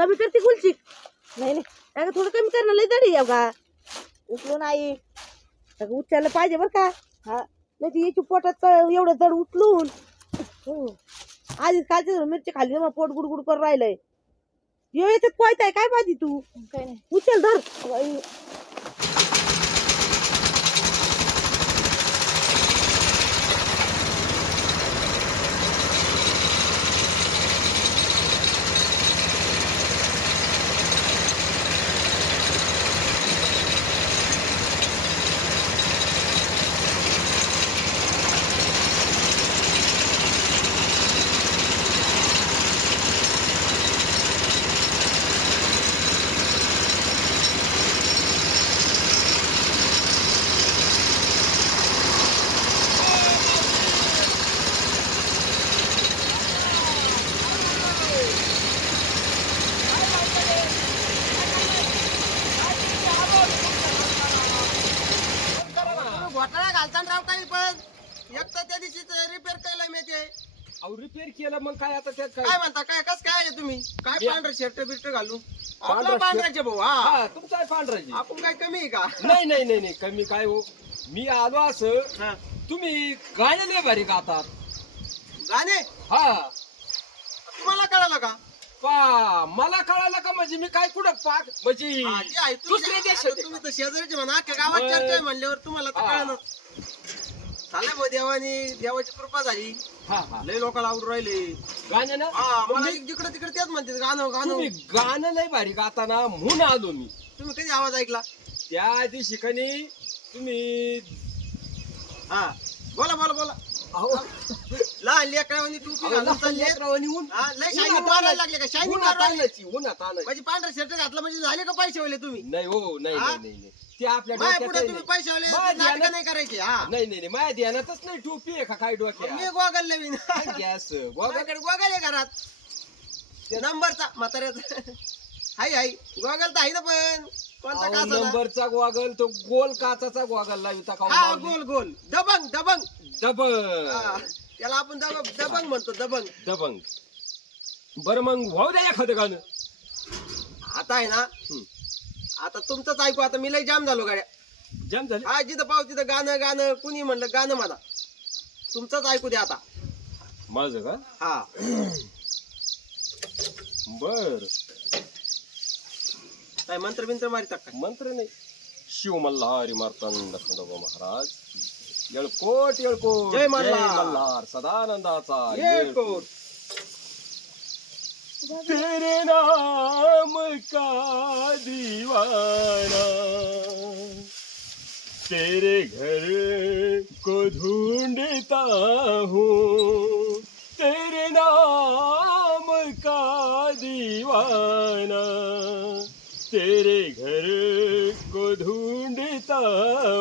कमी करते कुलची नाही नाही. अगं थोडं कमी कर ना लय दडी आहे का? उचलून आई अगं उचलायला पाहिजे बरं का? हा. नाही ती याची पोटात क- एवढं जड उचलून. हो. आधीच दिवशी मिरची खाल्ली मग पोट गुडगुड करून राहिलंय. यो याच्यात पोहताय काय पाहिजे तू? काय नाही. उचल धर बाई. घोटाळा घालताना राव काही पण एक तर त्या दिवशी रिपेअर केला मी ते अहो रिपेअर केलं मग काय आता त्यात काय? काय म्हणता? काय कस काय आहे तुम्ही? काय. पांढरं शर्ट बिर्ट घालून पांढरं आपला shirt. पांढराचे भाऊ हा. हा तुमचा आहे पांढराजी आपण काय कमी आहे का? नाही नाही नाही नाही कमी काय हो? मी आलो असं. हा. तुम्ही गाणे लय भारी गातात. गाणे? हा. तुम्हाला कळालं का? पा मला कळालं का म्हणजे मी काय कुठं पाक? म्हणजे हा, ते आहे. तुम्ही- दुसऱ्या देशात आहे तुम्ही तर शेजारीचे म्हणा अख्ख्या गावात. चर्चा आहे म्हणल्यावर तुम्हाला तर हा. कळलं चालय मग देवानी देवाची कृपा झाली. हा हा. लय लोकांना आवडून राहिले. गाणे ना? हा मला तुम्ही जिकडे तिकडे तेच म्हणते गाणं गाणं. तुम्ही गाणं लय भारी गाताना म्हणून आलो मी. तुम्ही कधी आवाज ऐकला? त्या दिवशी कनी तुम्ही हा. बोला बोला बोला. लहान लेकरावानी टोपी घालून चालली हा, लय. मारायला लागले का उन्हात मारायला आणायची. म्हणजे पांढरा शर्ट घातला म्हणजे झाले का पैसे वाले तुम्ही नाही हो नाही हा? नाही नाही नाही. ते आपल्या माया डोक्यात पुढे तुम्ही नाही. पैसे वाले माझ्या नाटकं ध्यानात- नाही करायचे हा नाही नाही नाही माझ्या ध्यानातच नाही टोपी आहे का काय मी डोक्यात गोगल नवीन गॅस गोगलकडे गोगल आहे घरात नंबरचा म्हाताऱ्याचा हाय हाय गोगल तर आहे ना पण. कोणता असेना. नंबरचा गोगल तो गोल काचाचा गोगल लाविता का हा गोल गोल. दबंग दबंग. दबंग. हा, त्याला आपण दबंग दबंग म्हणतो दबंग. दबंग. बर मग भाऊ द्या एखादं गाणं. आता आहे ना हम्म. आता तुमचंच ऐकू आता मी लय जाम झालो गाड्या. जम झाले? हा जिथं पाव तिथं गाणं गाणं कुणी म्हणलं गाणं म्हणा. तुमचंच ऐकू द्या आता. माझं का? हा. बर. काय मंत्र बिंत्र मारितात का? मंत्र नाही. शिव मल्हारी मार्तंड खंडोबा महाराज. येळकोट येळकोट. जय मल्हार. मल्हार. सदानंदाचा येळकोट. तेरे नाम का दीवाना? तेरे घर को ढूंढता हूँ। तेरे नाम का दीवाना?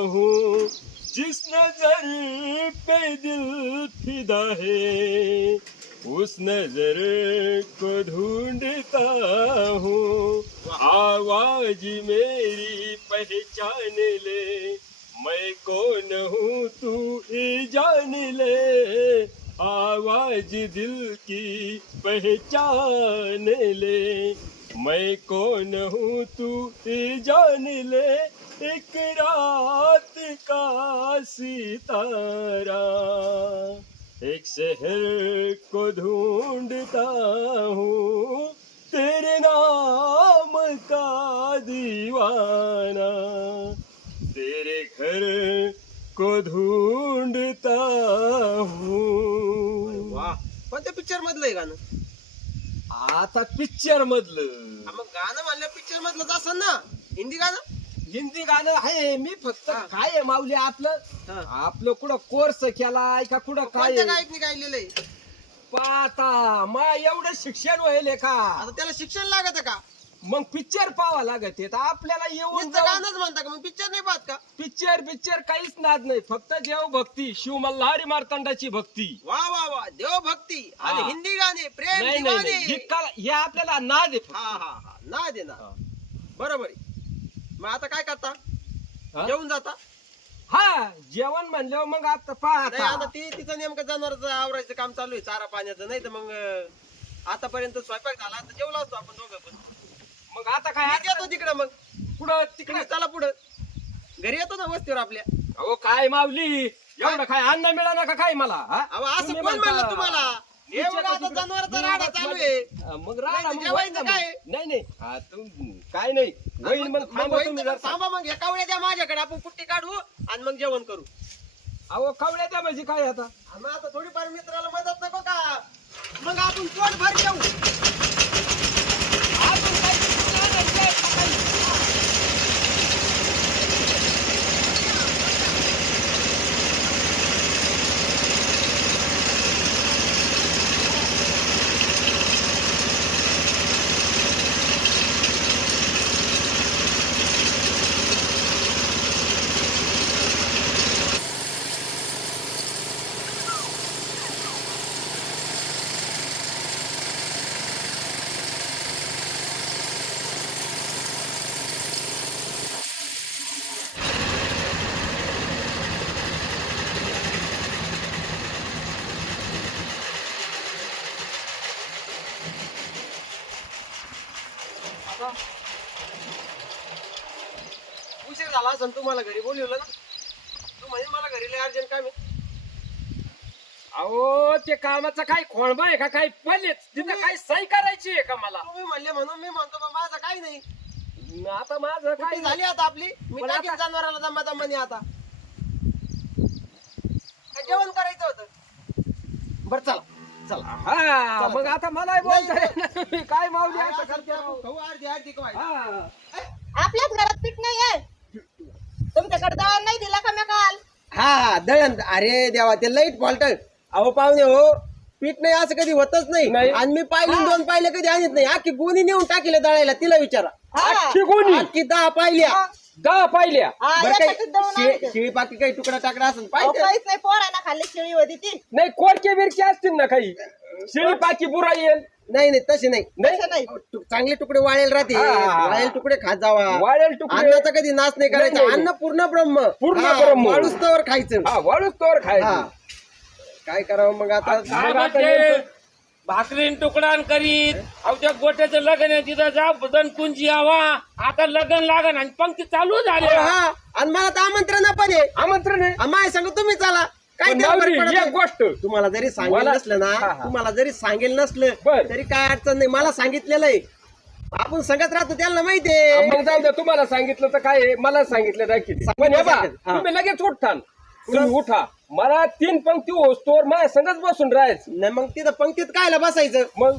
हूँ, जिस नज़र पे दिल फिदा है, उस नज़र को ढूंढता हूँ। आवाज़ मेरी पहचान ले, मैं कौन हूँ तू ही जान ले। आवाज़ दिल की पहचान ले। मैं कौन हूँ तू जान ले। एक रात का सितारा। एक शहर को ढूंढता हूँ तेरे नाम का दीवाना। तेरे घर को ढूंढता हूँ। वाह कोणत्या पिक्चर मधलं आहे गाणं? आता पिक्चर मधलं. हा, मग गाणं म्हणलं पिक्चर मधलं असं ना. हिंदी गाणं? हिंदी गाणं आहे मी फक्त हा. काय आहे माऊली आपलं? हा. आपलं कुठं कोर्स केलाय का कुठं काय कोणत्या आहे? गायकनी गायलेलं आहे? पाहता मा एवढं शिक्षण व्हायले का? आता त्याला शिक्षण लागत का? मग पिक्चर पाहावा लागत तर आपल्याला येऊन नुसतं गाणंच म्हणता का? मग पिक्चर नाही पाहत का? पिक्चर पिक्चर काहीच नाद नाही. फक्त देव भक्ती शिव मल्हारी मार्तंडाची भक्ती. वा वा वा. देवभक्ती आणि हा. हिंदी गाणे प्रेम नाही नाही नाही. दिवाने हे हे आपल्याला नाद आहे हा फक्त. हा हा. ना दे ना. हा. बरोबर आहे. मग आता काय करता? हा? जेवून जाता? हा जेवण म्हणल्यावर मग आता नाही आता पाहता ती तिचं नेमकं जनावरचं आवरायचं काम चालू आहे चारा पाण्याचं. नाही तर मग अं, आतापर्यंत स्वयंपाक झाला आता जेवलो असतो आपण दोघं पण. तिकडं मग. पुढं तिकडे. चला पुढं. घरी येतो ना वस्तीवर आपल्या. अहो काय मावली एवढं काय अन्न मिळालं का काय मला हा? अहो असं तुम्ही कोण म्हणता- म्हणलं तुम्हाला आता. जनावरांचा राडा चालू आहे. मग राडा नाही, मग जेवायचं होईल ना काय? मग. नाही नाही. हा, तुम काय नाही. होईल मग मग थांबा होईल तुम्ही तर जरा. थांबा मग. द्या माझ्याकडे. आपण पुट्टी काढू आणि मग जेवण करू. अहो कवड्या द्या म्हणजे काय आता? हा, मग आता थोडीफार मित्राला मदत नको का? मग आपण पोट भर जेऊ अजून काही सुचलं नाही काय सकाळी. उशीर झाला असं तुम्हाला घरी बोलवलं ना तू म्हणजे मला घरी लय अर्जंट काम आहे. अहो ते कामाचं काय खोळबा आहे का? काय पलेच तिथं काय सही करायची आहे का मला? तुम्ही म्हणले म्हणून मी म्हणतो पण माझं काही नाही. आता माझं काय झाली आता आपली? मी पण टाकीन आता- जनावराला जमा दमाने आता. काय जेवण करायचं होतं? बरं चला चला. हा मग आता मला बोलता नाही, येईना तुम्ही काय असं करते आपण खाऊ अर्धी अर्धी. हा. आपल्याच घरात पीठ नाही आहे तुमच्याकडे दळण नाही दिला का मी काल? हा दळण. अरे देवा ते लाइट फॉल्ट अहो पाहुणे हो पीठ नाही असं कधी होतच नाही. नाही. आणि मी पाहिले दोन पाहिले कधी आणत नाही. आखी गुणी नेऊन टाकीले दळायला तिला विचारा. हा. अख्खी दहा पाहिल्या. दहा पाहिल्या. हा, बरं शिळी- पाकी काही तुकडा टाकडा अहो, पाहिजे. काहीच नाही पोरांना खाल्ली शिळी होती ती. नाही कोरके बिरके असतील ना काही. शिळी पाकी बुरा येईल. नाही नाही तसे नाही. तसं नाही. तु- चांगले तुकडे वाळेल राहते. हा, हा, हा. वाळेल तुकडे खात जावा. वाळेल तुकडे अन्नाचा कधी नाश नाही नाही, करायचा. नाही. अन्न पूर्ण ब्रह्म. पूर्ण हा, ब्रह्म. माणूस्तवर खायचं. हा वाळूच तोवर हा. खायचं काय करावं मग आता? मग आता नेमकं- भाकरीन तुकडान करीत. अवच्या गोट्याचं लग्न आहे तिथं जा बदन कुंजी यावा. आता लग्न लागन आणि पंक्ती चालू झाले. हा आणि मला तर आमंत्रण पण आहे. आमंत्रण आहे. आणि माय सांग तुम्ही चला. काय पण त्याला माऊली, फरक पडत एक नाही. गोष्ट. तुम्हाला जरी सांगेल मला- नसलं हा, ना हा. तुम्हाला जरी सांगेल नसलं बर. तरी काय अडचण नाही. मला सांगितलेलं आहे. आपण सांगत राहतो त्यांना माहितीये मग जाऊ द्या तुम्हाला सांगितलं तर काय आहे? मला सांगितलं नाही किती पण हे बा हा. तुम्ही लगेच उठतान तुम्ही उठा. मला तीन पंक्ती होस्तोवर माझ्या संगच बसून राहायचं. नाही मग तिथं पंक्तीत कायला बसायचं? मग?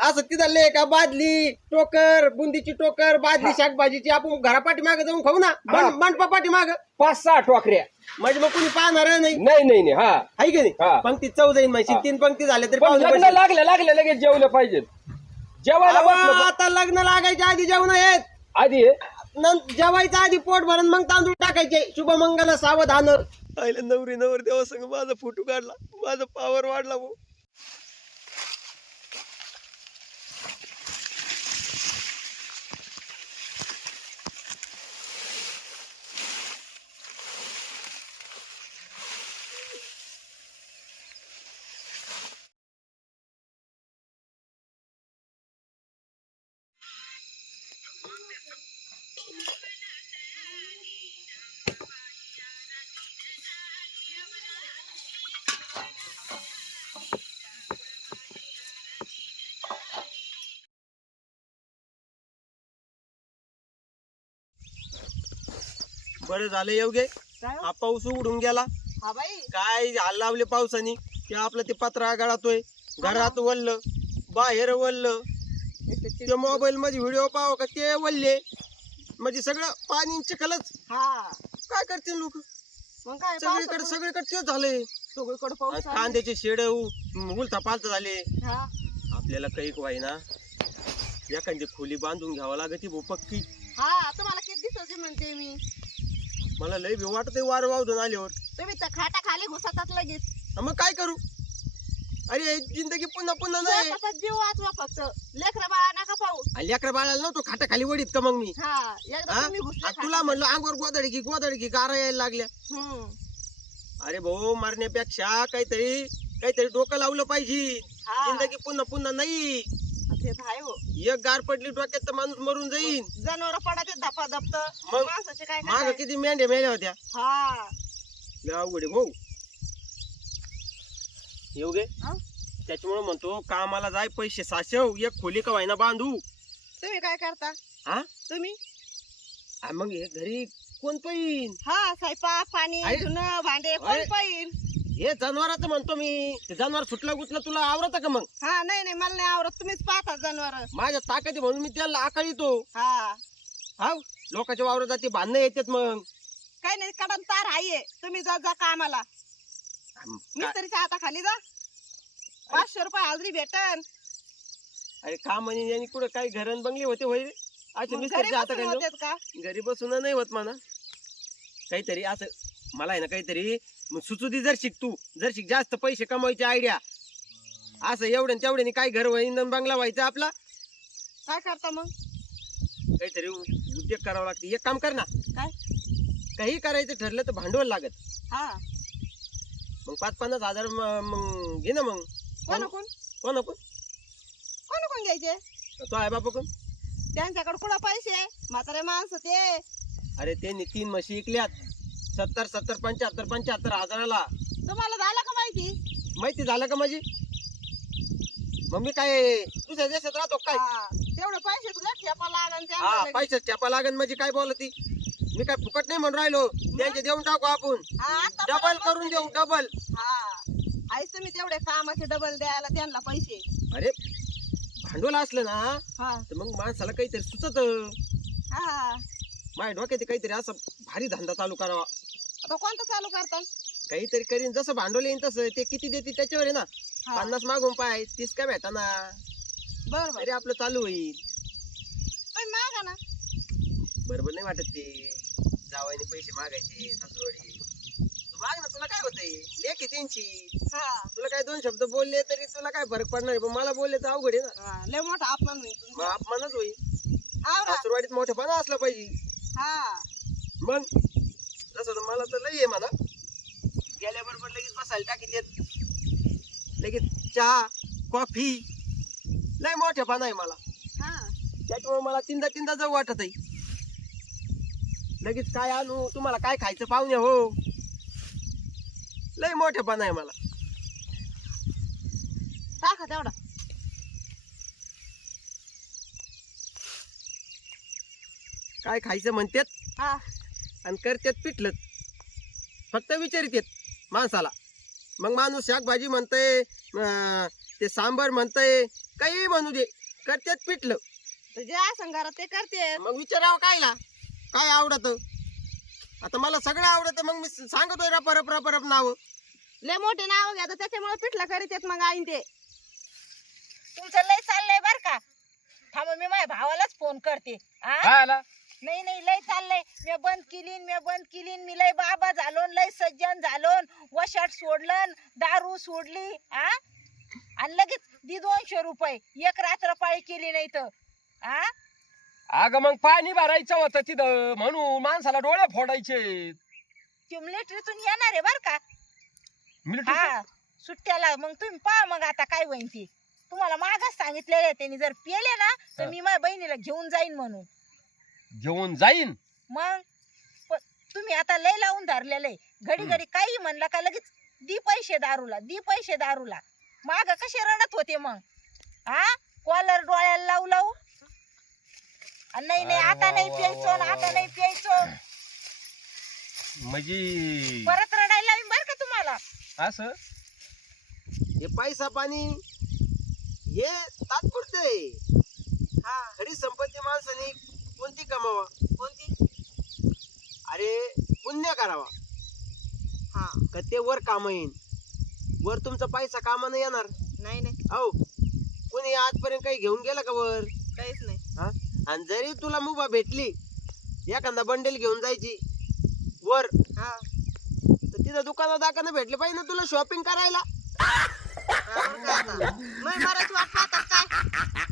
असं तिथं ले का बादली टोकर बुंदीची टोकर बादली शाकभाजीची आपण घरापाठी मागे जाऊन खाऊ ना? हा. मंडपा पाठी माग पाच सहा टोकऱ्या म्हणजे मग कुणी पाहणार नाही? नाही नाही नाही हा. हाय की हा. नाही पंक्तीत चव जाईन म्हणजे हा. तीन पंक्ती झाल्या तरी पण पाहुणे लग्न बसले. लागलं लागलं लगेच जेवलं पाहिजे. जेवायला अहो, बसलं तर- आता लग्न लागायच्या आधी जेवण आहेत. आधी? हे. नं- जेवायच्या आधी पोट भरून मग तांदूळ टाकायचे. शुभमंगल सावधान. आईला नवरी नवर देवा संग माझा फोटो काढला माझा पावर वाढला भाऊ. बरं झालं काय हो? हा पाऊस उडून गेला. हा बाई. काय हाल लावले पावसाने? ते आपलं ते पत्रा गळातोय. घरात वल्ल बाहेर वल्ल. ते मोबाईल मध्ये व्हिडिओ पाव का ते वल्ले? म्हणजे सगळं पाणी चिखलच हा. काय करतील लोक? मग काय सगळीकडे सगळीकडे तेच झालंय. सगळीकडे पाऊस. कांद्याचे शेड उलथा पालत झाले. हा. आपल्याला काही व्हाय ना एखादी खोली बांधून घ्यावं लागते भो पक्की. हा तुम्हाला किती दिवसाची म्हणते मी? मला लय भी वाटतंय वार वावधून आल्यावर तुम्ही तर खाटा खाली घुसतात लगेच. हा मग काय करू? अरे जिंदगी पुन्हा पुन्हा नाही. स्वतःचा जीव वाचवा फक्त. लेकरं बाळा नका पाहू. आणि लेकरा बाळाला नव्हतो खाटा खाली वडीत का मग मी? हा एकदा हा? तुम्ही घुसले आणि तुला म्हणलं अंगावर गोदडी की गोदडी की गारा यायला लागल्या. अरे भाऊ मारण्यापेक्षा काहीतरी काहीतरी डोकं लावलं पाहिजे. हा. जिंदगी पुन्हा पुन्हा नाही. ते तर आहे हो. एक गार पडली डोक्यात तर माणूस मरून जाईन. जनावर पडा ते धपा धपत मग माणसाचे काय माग काय? किती मेंढ्या मेल्या होत्या? हा. लय अवघड आहे भाऊ येऊ गे. हा? त्याच्यामुळे म्हणतो कामाला जाय पैसे साचव एक खोली का व्हायना बांधू. तुम्ही काय करता? हा तुम्ही? आ मग हे घरी कोण पाहिन हा स्वयंपाक पाणी. धुणं भांडे कोण. पाहिल हे जनावराचं म्हणतो मी ते जनावर सुटलं गुतलं तुला आवरत का मग? हा नाही नाही मला नाही आवडत. तुम्हीच पाहता जनावर. माझ्या ताकदी म्हणून मी त्याला आकाळीतो हा. हा लोकांच्या वावरात जाते भांडणं येतात मग. काय नाही कडन तार आहे. तुम्ही जा जा कामाला. काय- मिस्त्रीच्या हाताखाली जा. पाचशे रुपये हाजरी भेटन. अरे का म्हणे यांनी कुठं काही घरन बंगली होते होय? रे? असे मग घरी मिस्त्रीच्या बसून हाताखाली होतेत का. घरी बसून नाही होत म्हणा. काहीतरी असं मला आहे ना काहीतरी मग सुचुदी जर शिक तू. जर शिक जास्त पैसे कमवायची आयडिया असं एवढ्या तेवढ्याने काय घर होईन आणि बंगला व्हायचा आपला? काय करता मग? काहीतरी उ- उद्योग करावा लागते. एक काम कर ना. काय? काही करायचं ठरलं तर भांडवल लागत. हा. मग पाच पन्नास हजार म- मग घे ना मग. कोण कोण कोण कोण कोण कोण घ्यायचे? तो आहे बापा कोण त्यांच्याकडे कुठं पैसे? म्हातारे माणसं ते. अरे त्यांनी तीन म्हशी इकल्यात. सत्तर सत्तर पंच्याहत्तर पंच्याहत्तर हजाराला. तुम्हाला झालं का माहिती? माहिती झालं का माझी? मग मी काय दुसऱ्या देशात राहतो काय? हा तेवढे पैसे तुला ठेपा लागन हा लगेच. पैसे छापा लागन म्हणजे काय बोलती? मी काय फुकट नाही म्हणून राहिलो. त्यांचे देऊन टाकू आपण. हा, आता डबल बरोबर करून देऊ डबल. हा आहेच तुम्ही तेवढे कामाचे डबल द्यायला त्यांना पैसे. अरे भांडवल असलं ना हा. तर मग माणसाला काहीतरी सुचत. हा. माझ्या डोक्यात काहीतरी असं भारी धंदा चालू करावा. आता कोणतं चालू करता? काहीतरी करीन जसं भांडवल येईन तसं. ते किती देते त्याच्यावर आहे ना? हा. पन्नास मागून पाय तीस काय भेटा ना बरं बरं तरी आपलं चालू होईल. तुम्ही मागा ना. बरोबर नाही वाटत ते. जावायने पैसे मागायचे सासूवडी. तू माग ना तुला काय होतंय? लेख आहे त्यांची. हा. तुला काय दोन शब्द बोलले तरी तुला काय फरक पडणार? आहे? पण मला बोलले तर अवघड आहे ना. हा, लय मोठा अपमान होईल मग. अपमानच होईल. आवरा. सासूरवाडीत मोठेपणा असला पाहिजे. हा. मग? तसं तर मला तर लई आहे म्हणा. गेल्याबरोबर लगेच बसायला टाकी देत लगेच चहा कॉफी लय मोठेपणा आहे मला. हा. त्याच्यामुळे मला तीनदा तीनदा जाऊ वाटत आहे. लगेच काय आणू तुम्हाला काय खायचं पाहुणे हो. लय मोठेपणा आहे मला. टाका तेवढा. काय खायचं म्हणतात? हा. आणि करतात पिठलं फक्त विचारित माणसाला. मग माणूस शाकभाजी म्हणतंय ते सांबर म्हणतंय काही म्हणू दे करतात पिठलं. तर जे असं घरात ते करते मग विचारावं कायला? काय आवडत? आता मला सगळं आवडतं मग मी सांगतोय रप रप रप रप नाव. लय मोठे नाव घ्या त्याच्यामुळे पिठलं करीत आहेत मग आईन ते. तुमचं लय चाललंय बर का. थांब मी माझ्या भावालाच फोन करते. आ? काय आला? नाही नाही लय चाललंय. मी बंद केलीन मी बंद केलीन मी लय बाबा झालो लय सज्जन झालो वशाट सोडलं दारू सोडली आ? आणि लगेच दी दोनशे रुपये. एक रात्र पाळी केली नाही तर आ? अगं मग पाणी भरायचं होतं तिथं म्हणून माणसाला डोळे फोडायचे. ती मिलिटरीतून येणार आहे बर का? मिलिटरी हा सुट्ट्याला. मग तुम्ही पहा मग आता काय होईन ती. तुम्हाला मागच सांगितलेलं आहे त्यांनी. जर पेले ना तर हा. मी माझ्या बहिणीला घेऊन जाईन म्हणून. घेऊन जाईन. मग? प- तुम्ही आता लय लावून धरलेलं आहे घडी हम्म. घडी काही म्हणलं का लगेच दी पैसे दारूला दी पैसे दारूला. माग कसे रडत होते मग? हा कॉलर डोळ्याला लावू लावू? नाही नाही आता नाही प्यायचो आता नाही प्यायचो. म्हणजे परत रडायला लावीन बरं का तुम्हाला? असं? हे पैसा पाणी हे तात्पुरते. हा खरी संपत्ती माणसाने कोणती कमावा कोणती? अरे पुण्य करावा. हा. का ते वर काम येईन? वर तुमचा पैसा कामानं येणार. नाही नाही. हो कोणी आजपर्यंत काही घेऊन गेला का वर? काहीच नाही. हा? आणि जरी तुला मुभा भेटली एखादा बंडल घेऊन जायची वर हा. तर तिथं दुकानात दाकानं भेटले पाहिजे ना तुला शॉपिंग करायला? बरोबर का आता? नाही मराठी वाट पाहतात काय?